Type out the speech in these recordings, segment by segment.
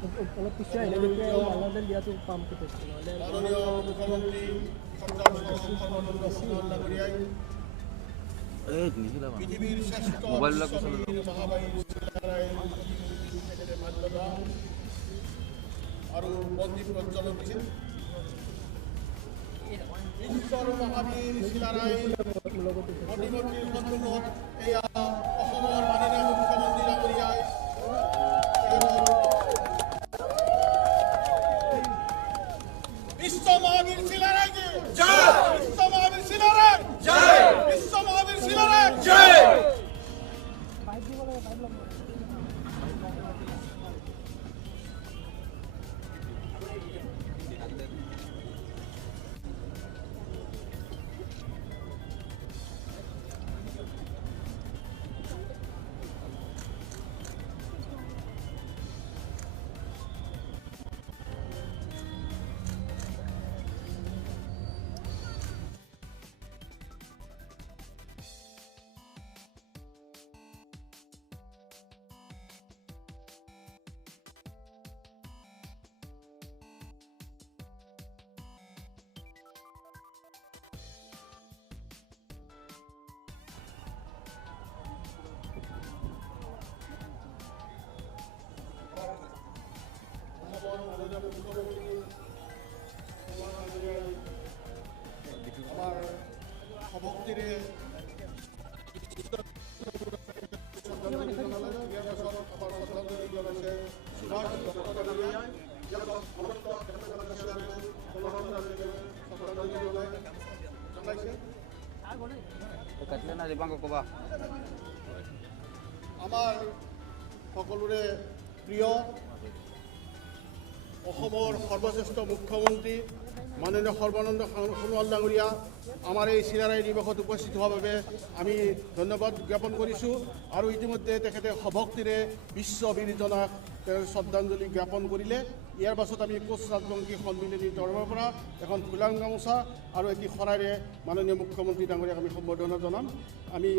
অলপ পিছুৱাই আহিলে তেতিয়া আৰু মালনাডেল দিয়াটো পাম কেতিয়া মাননীয় মুখ্যমন্ত্ৰী ডক্টৰ সৰ্বানন্দ সোণোৱাল ডাঙৰীয়াই পৃথিৱীৰ শ্ৰেষ্ঠ বিশ্ববীৰ মহামাৰী মান্যতা আৰু বন্দী প্ৰজ্বলন দিছিল। বিশ্বৰ মহাবীৰ চিলাৰায় প্ৰতিমন্ত্ৰীৰ সন্মুখত এয়া অসমৰ মাননীয় মুখ্যমন্ত্ৰী ডাঙৰীয়াই বিশ্ব মহাবীৰ শিলাৰায় জয়, বিশ্ব মহাবীৰ শিলাৰায় জয়, বিশ্ব মহাবীৰ শিলাৰায় জয়। আমাৰ সভক্তিৰে আমাৰ সকলোৰে প্ৰিয় অসমৰ সৰ্বশ্ৰেষ্ঠ মুখ্যমন্ত্ৰী মাননীয় সৰ্বানন্দ সোণোৱাল ডাঙৰীয়া আমাৰ এই চিলাৰায় দিৱসত উপস্থিত হোৱাৰ বাবে আমি ধন্যবাদ জ্ঞাপন কৰিছোঁ আৰু ইতিমধ্যে তেখেতে সভক্তিৰে বিশ্ববীৰজনাক শ্ৰদ্ধাঞ্জলি জ্ঞাপন কৰিলে। ইয়াৰ পাছত আমি কোচ ৰাজবংশী সন্মিলনীৰ তৰফৰ পৰা এখন ফুলাম গামোচা আৰু এটি শৰাইৰে মাননীয় মুখ্যমন্ত্ৰী ডাঙৰীয়াক আমি সম্বৰ্ধনা জনাম। আমি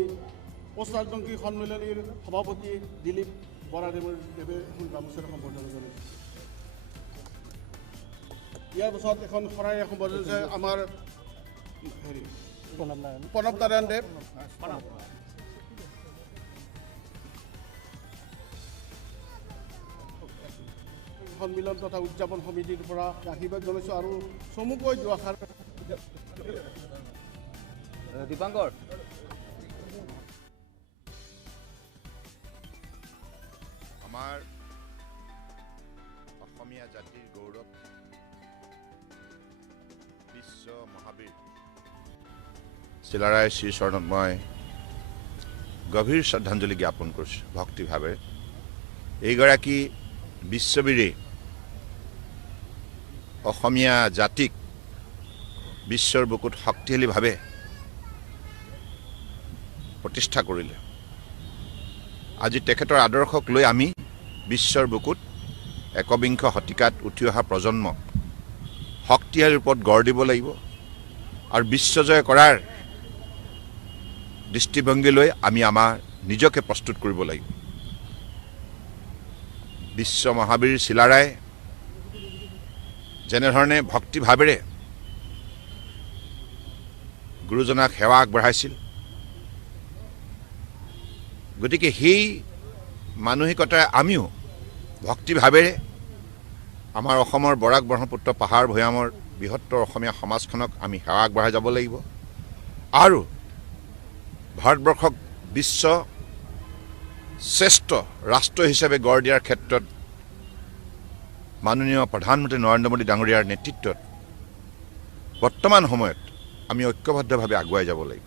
কোচ ৰাজবংশী সন্মিলনীৰ সভাপতি দিলীপ বৰাদেৱে এখন গামোচাৰে সম্বৰ্ধনা জনাইছোঁ। ইয়াৰ পাছত এখন শৰাইৰে সম্বৰ্ধনা হৈছে আমাৰ প্ৰণৱ নাৰায়ণ দেৱ। সন্মিলন তথা উদযাপন সমিতিৰ পৰা আশীৰ্বাদ জনাইছোঁ আৰু চমুকৈ দুআষাৰ দীপাংকৰ আমাৰ অসমীয়া জাতিৰ গৌৰৱ বিশ্ব মহাবীৰ চিলাৰায় শ্ৰীচৰণত মই গভীৰ শ্ৰদ্ধাঞ্জলি জ্ঞাপন কৰিছোঁ ভক্তিভাৱে। এইগৰাকী বিশ্ববীৰে অসমীয়া জাতিক বিশ্বৰ বুকুত শক্তিশালীভাৱে প্ৰতিষ্ঠা কৰিলে। আজি তেখেতৰ আদৰ্শক লৈ আমি বিশ্বৰ বুকুত একবিংশ শতিকাত উঠি অহা প্ৰজন্মক শক্তিশালী ৰূপত গঢ় দিব লাগিব আৰু বিশ্বজয় কৰাৰ দৃষ্টিভংগী লৈ আমি আমাৰ নিজকে প্ৰস্তুত কৰিব লাগিব। বিশ্ব মহাবীৰ চিলাৰায় যেনেধৰণে ভক্তিভাৱেৰে গুৰুজনাক সেৱা আগবঢ়াইছিল, গতিকে সেই মানসিকতাৰে আমিও ভক্তিভাৱেৰে আমাৰ অসমৰ বৰাক ব্ৰহ্মপুত্ৰ পাহাৰ ভৈয়ামৰ বৃহত্তৰ অসমীয়া সমাজখনক আমি সেৱা আগবঢ়াই যাব লাগিব আৰু ভাৰতবৰ্ষক বিশ্ব শ্ৰেষ্ঠ ৰাষ্ট্ৰ হিচাপে গঢ় দিয়াৰ ক্ষেত্ৰত মাননীয় প্ৰধানমন্ত্ৰী নৰেন্দ্ৰ মোদী ডাঙৰীয়াৰ নেতৃত্বত বৰ্তমান সময়ত আমি ঐক্যবদ্ধভাৱে আগুৱাই যাব লাগিব।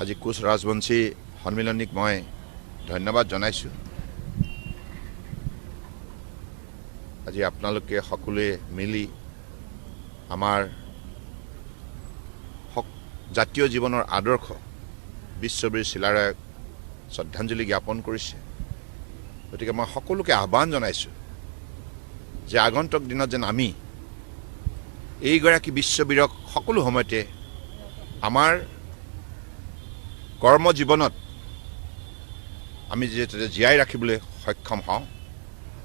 আজি কোচ ৰাজবংশী সন্মিলনীক মই ধন্যবাদ জনাইছোঁ। আজি আপোনালোকে সকলোৱে মিলি আমাৰ জাতীয় জীৱনৰ আদৰ্শ বিশ্ববীৰ চিলাৰায়ক শ্ৰদ্ধাঞ্জলি জ্ঞাপন কৰিছে। গতিকে মই সকলোকে আহ্বান জনাইছোঁ যে আগন্তুক দিনত যেন আমি এইগৰাকী বিশ্ববীৰক সকলো সময়তে আমাৰ কৰ্মজীৱনত আমি যাতে জীয়াই ৰাখিবলৈ সক্ষম হওঁ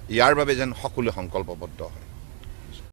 ইয়াৰ বাবে যেন সকলোৱে সংকল্পবদ্ধ হয়।